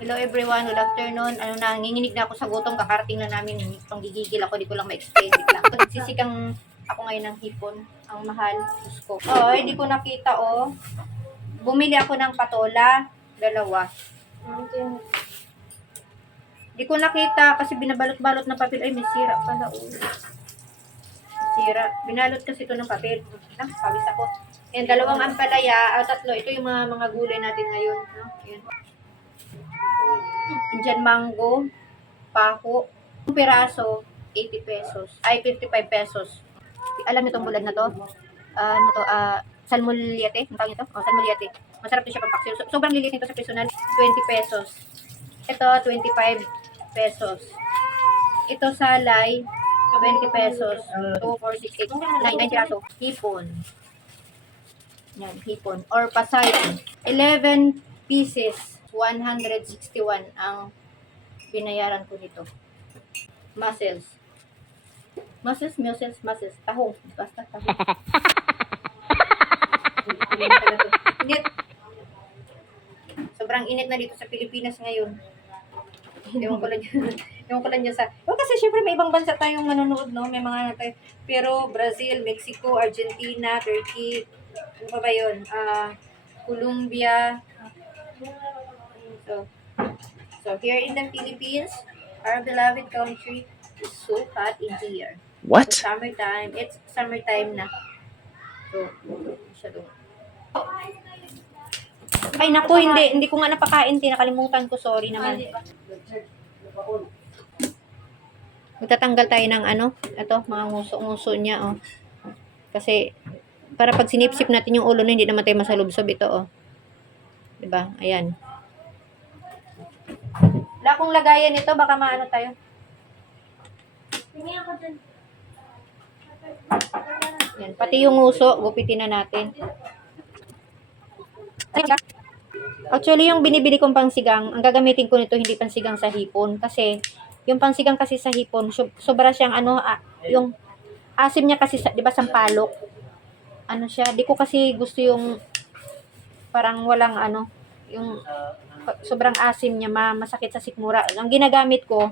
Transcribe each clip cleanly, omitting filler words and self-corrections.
Hello everyone, good afternoon. Ano na, nanginginig na ako sa gutom, kakarating na namin. Panggigigil ako, di ko lang ma-explain. Bigla. Nagsisikang ako ngayon ng hipon. Ang mahal. Diyos ko. Oh, hindi ko nakita, oh. Bumili ako ng patola. Dalawa. Hindi ko nakita kasi binabalot-balot ng papel. Ay, may sira pala, oh. Sira. Binalot kasi ito ng papel. Pawis ako. Yan, dalawang ampalaya, tatlo. Ito yung mga gulay natin ngayon. No? Yan. Indian mango, pako, un piraso, 80 pesos. Ay, 55 pesos. Alam niyo itong bulad na to? Salmoliate. Ang tawag nito? Oh, salmoliate. Masarap din siya pagpaksil. Sobrang lilit nito sa personal. 20 pesos. Ito, 25 pesos. Ito, salay, 20 pesos. 2, 4, 6, 8, 9 piraso. Hipon. Yan, hipon. Or pasay. 11 pieces. 161 ang binayaran ko nito. Mussels. Mussels. Tahong. Basta tahong. Init. Sobrang init na dito sa Pilipinas ngayon. Ewan ko lang dyan sa... Oh, kasi syempre may ibang bansa tayong manonood, no? May mga tayo. Pero Brazil, Mexico, Argentina, Turkey, ano pa ba yun? Colombia. So here in the Philippines, our beloved country, is so hot in here. What? Summertime. It's summertime na. So, masyado. Ay, naku, hindi ko nga napakain. Nakalimutan ko, sorry naman. Magtatanggal tayo ng ito, mga nguso niya, oh. Kasi, para pag sinipsip natin yung ulo na, hindi naman tayo masalubsob ito, oh. Diba? Ayan. Wala akong lagayan ito, baka maano tayo. Yan, pati yung nguso, gupitin na natin. Actually, yung binibili kong pangsigang, ang gagamitin ko nito hindi pangsigang sa hipon. Kasi, yung pangsigang kasi sa hipon, sobra siyang yung asim niya kasi, di ba, sampalok. Ano siya, di ko kasi gusto yung parang walang yung sobrang asim niya, masakit sa sikmura. Ang ginagamit ko,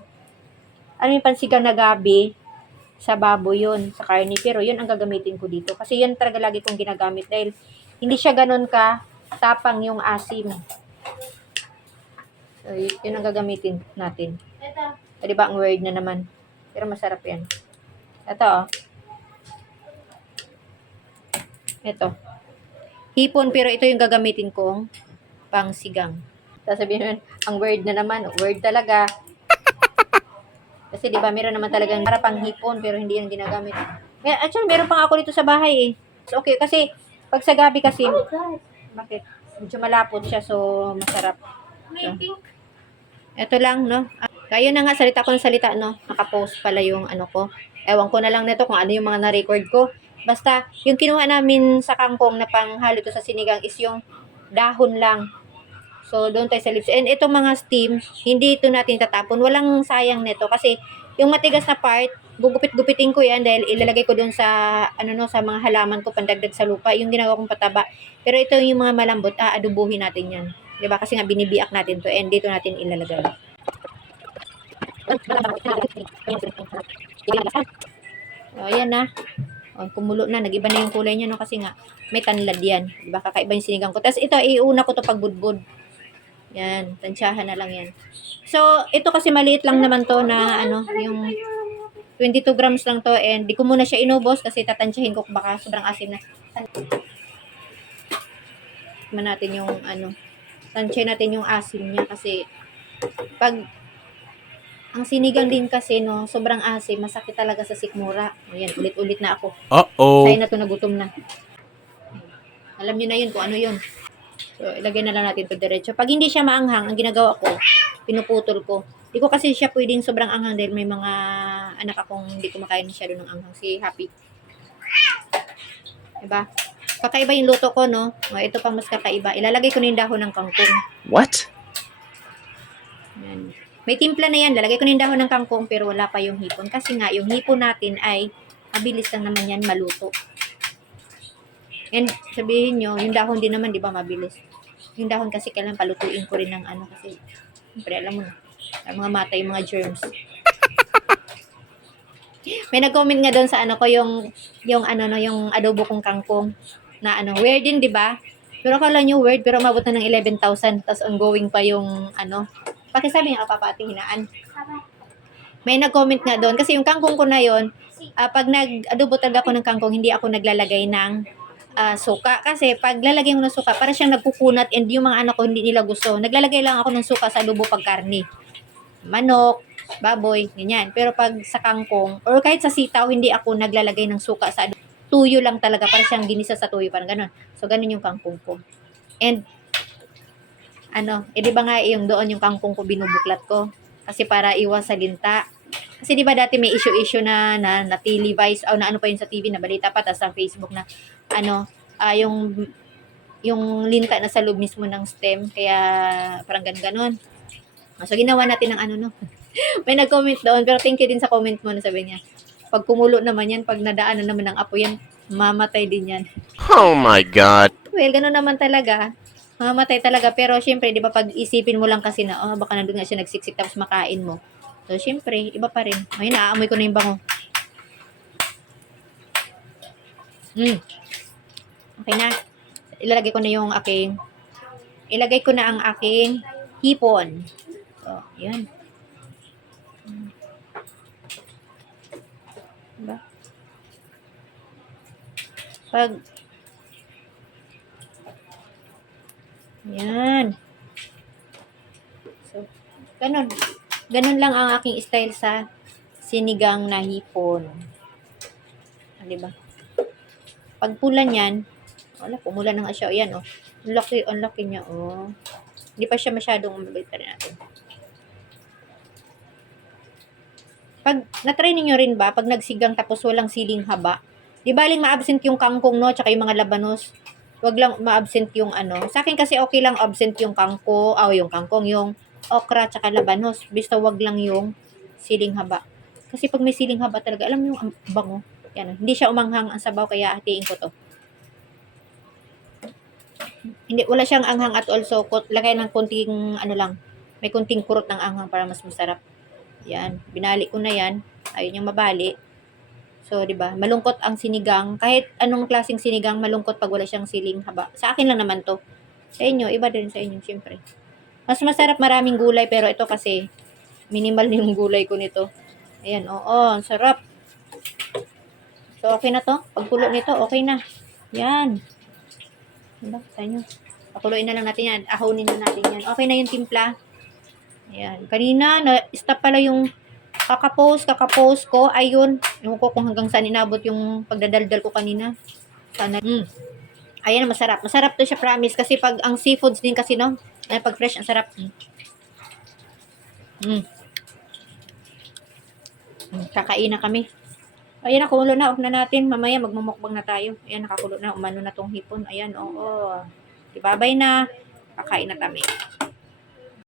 yung pansigang na gabi, sa baboy yun, sa karne. Pero yun ang gagamitin ko dito. Kasi yun talaga lagi kong ginagamit dahil hindi siya ganun ka tapang yung asim. So, yun ang gagamitin natin. O, diba, ang word na naman. Pero masarap yan. Ito, oh. Ito. Hipon, pero ito yung gagamitin kong pangsigang. Sasabihin mo, ang word na naman. Word talaga. Kasi diba, meron naman talagang para pang hipon, pero hindi yan ginagamit. Actually, meron pang ako dito sa bahay, eh. So, okay, kasi pag sa gabi kasi, bakit? Medyo malapot siya, so masarap. So, ito lang, no? Kaya na nga, salita ko ng salita, no? Nakapost pala yung ko. Ewan ko na lang nito kung ano yung mga na-record ko. Basta, yung kinuha namin sa kangkong na panghalo to sa sinigang is yung dahon lang. So, doon tayo sa lips. And itong mga steam, hindi ito natin tatapon. Walang sayang nito kasi yung matigas na part, gugupit-gupitin ko yan dahil ilalagay ko doon sa sa mga halaman ko pandagdag sa lupa, yung ginagawa kong pataba. Pero ito yung mga malambot, adubuhin natin yan. 'Di ba? Kasi nga binibiak natin to and dito natin ilalagay. Ayan na. Kumulo na, nag-iba na yung kulay niya, no? Kasi nga, may tanlad yan. Diba? Kakaiba yung sinigang ko. Tapos ito, iuna ko to pagbudbud. Yan, tansyahan na lang yan. So, ito kasi maliit lang naman to na, yung 22 grams lang to. And di ko muna siya inubos kasi tatansyahin ko baka sobrang asim na. Tansyahin natin yung, tansyahin natin yung asim niya kasi, pag ang sinigang din kasi, no, sobrang asim, masakit talaga sa sikmura. Ayan, ulit-ulit na ako. Sayang na to, nagutom na. Alam niyo na yun kung ano yun. So, ilagay na lang natin ito diretso. Pag hindi siya maanghang, ang ginagawa ko, pinuputol ko. Hindi ko kasi siya pwedeng sobrang anghang dahil may mga anak akong hindi kumakain masyado ng anghang. Si Happy. Diba? Kakaiba yung luto ko, no? Ito pang mas kakaiba. Ilalagay ko na yung dahon ng kangkong. What? Yan. May timpla na yan. Lalagay ko na yung dahon ng kangkong pero wala pa yung hipon. Kasi nga, yung hipon natin ay mabilis lang naman yan maluto. And sabihin nyo, yung dahon din naman, di ba, mabilis. Yung dahon kasi kailangan palutuin ko rin ng kasi Siyempre, alam mo na. Mga matay, mga germs. May nag-comment nga doon sa ano ko, yung ano no, yung adobo kong kangkong. Na ano, weird din, di ba? Pero akala nyo weird, pero umabot na ng 11,000. Tapos ongoing pa yung ano. Pakisabi nga papatihinaan. May nag-comment nga doon. Kasi yung kangkong ko na yon, pag nag-adobo talaga ako ng kangkong, hindi ako naglalagay ng suka. Kasi pag lalagay mo ng suka, para siyang nagkukunat and yung mga anak ko hindi nila gusto. Naglalagay lang ako ng suka sa adobo pag karne. Manok, baboy, ganyan. Pero pag sa kangkong, or kahit sa sitaw, hindi ako naglalagay ng suka sa adobo. Tuyo lang talaga, para siyang ginisa sa tuyo, parang ganun. So, ganun yung kangkong ko. And, di ba nga yung doon yung kangkong ko binubuklat ko? Kasi para iwas sa linta. Kasi di ba dati may issue na televised, o na ano pa yun sa TV, na balita pa, tas sa Facebook na, yung linta na sa loob mismo ng stem, kaya parang ganon. So, ginawa natin ng no. May nag-comment doon, pero thank you din sa comment mo na sabi niya. Pag kumulo naman yan, pag nadaanan naman ng apo yan, mamatay din yan. Oh my God. Well, gano'n naman talaga. Mamamatay talaga. Pero, syempre, di ba, pag isipin mo lang kasi na, baka nandun nga siya nagsiksik tapos makain mo. So, syempre, iba pa rin. Ayun, naaamoy ko na yung bango. Okay na. Ilagay ko na ang aking hipon. So, yan. Diba? Yan. So, ganun lang ang aking style sa sinigang na hipon. Diba? Pag pula niyan, pumula na nga siya. Yan, oh. Ang laki niya, oh. Hindi pa siya masyadong mabalitan natin. Pag na-try niyo rin ba, pag nagsigang tapos walang siling haba, di baling ma-absent yung kangkong, no, tsaka yung mga labanos. Wag lang ma-absent yung Sa akin kasi okay lang absent yung yung kangkong, yung okra tsaka labanos. Basta wag lang yung siling haba. Kasi pag may siling haba talaga, alam mo yung bango. Yan, hindi siya umanghang ang sabaw, kaya hatiin ko to. Wala siyang anghang at also lagay ng konting lang. May konting kurot ng anghang para mas masarap. Yan, binali ko na yan. Ayun yung mabali. So, 'di ba? Malungkot ang sinigang. Kahit anong klaseng sinigang, malungkot pag wala siyang siling haba. Sa akin lang naman 'to. Sa inyo, iba din sa inyo, syempre. Mas masarap maraming gulay, pero ito kasi minimal yung gulay ko nito. Ayan, oo, sarap. So, okay na 'to. Pagkulo nito, okay na. Yan. Diba? Sa inyo. Pakuloyin na lang natin yan. Ahonin na natin yan. Okay na yung timpla. Ayan. Kanina, stop pala yung kakapost ko. Ayun. Ewan ko kung hanggang saan inabot yung pagdadaldal ko kanina. Sana. Ayan, masarap. Masarap to siya, promise. Kasi pag ang seafoods din kasi, no? Pag fresh, ang sarap. Kakain na kami. Ayan, nakakulo na. Off na natin. Mamaya, magmumukbang na tayo. Ayan, nakakulo na. Umano na tong hipon. Ayan, oo. Ibabay na. Kakain na kami.